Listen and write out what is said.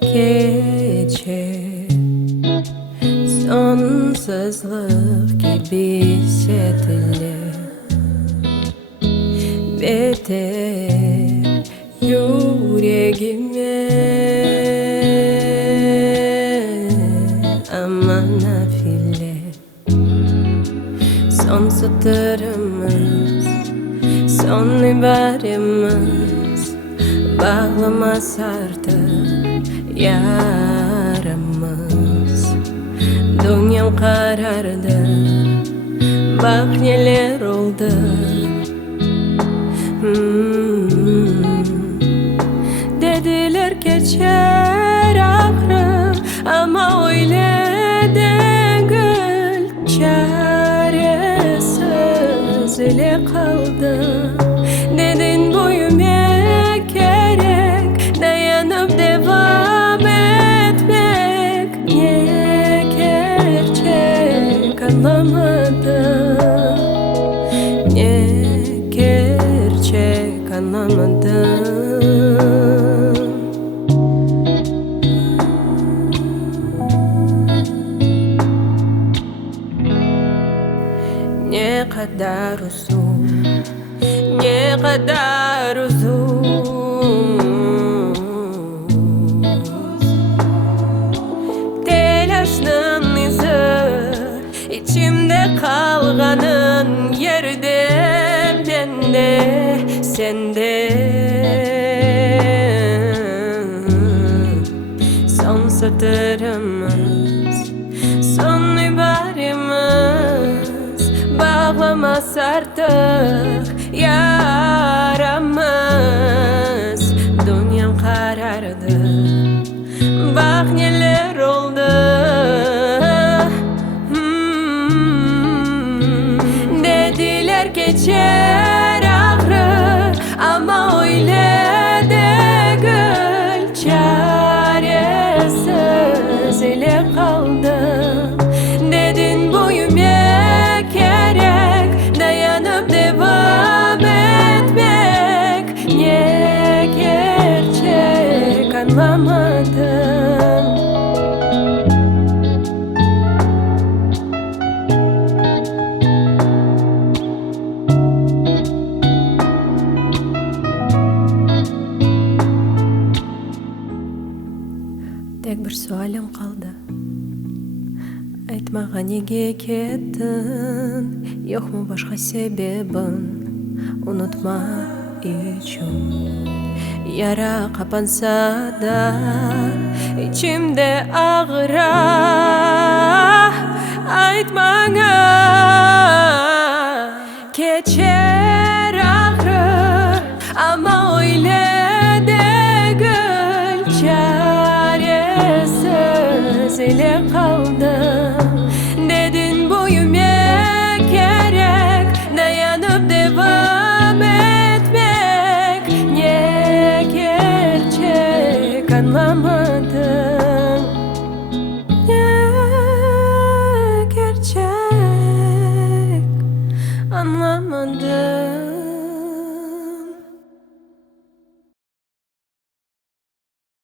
gece sonsuzluk gibi hissedilir ve de yüreğime aman nafile son satırımız, son ibaremiz bağlamaz artık yaramız. Dünyam karardı, bak neler oldu. Dediler geçer ağrı ama öyle değil, çaresiz ile kaldım. Dedin büyümek gerek, dayanıp devam etmek. Niye gerçek anlamadım, niye gerçek anlamadım. Ne kadar uzun, ne kadar uzun telaşının izi, içimde kalganın yerde bende, sende. Son satırımız, son ibaremiz bağlamaz artık yaramız. Dünyam karardı, bak neler oldu. Dediler geçer ağrı ama öyle değil, çaresiz ile kaldım. Dedin büyümek gerek, dayanıp devam etmek. Niye gerçek anlamadım. Tek bir sualim kaldı. Айтмаға неге кеттің, yok mu başka sebebin unutma için. Yara kapansa da içimde ağıra, айтмаға geçer ağrı ama öyle değil, çaresiz ile kaldım. Dedin büyümek gerek, dayanıp devam etmek. Niye gerçek anlamadım.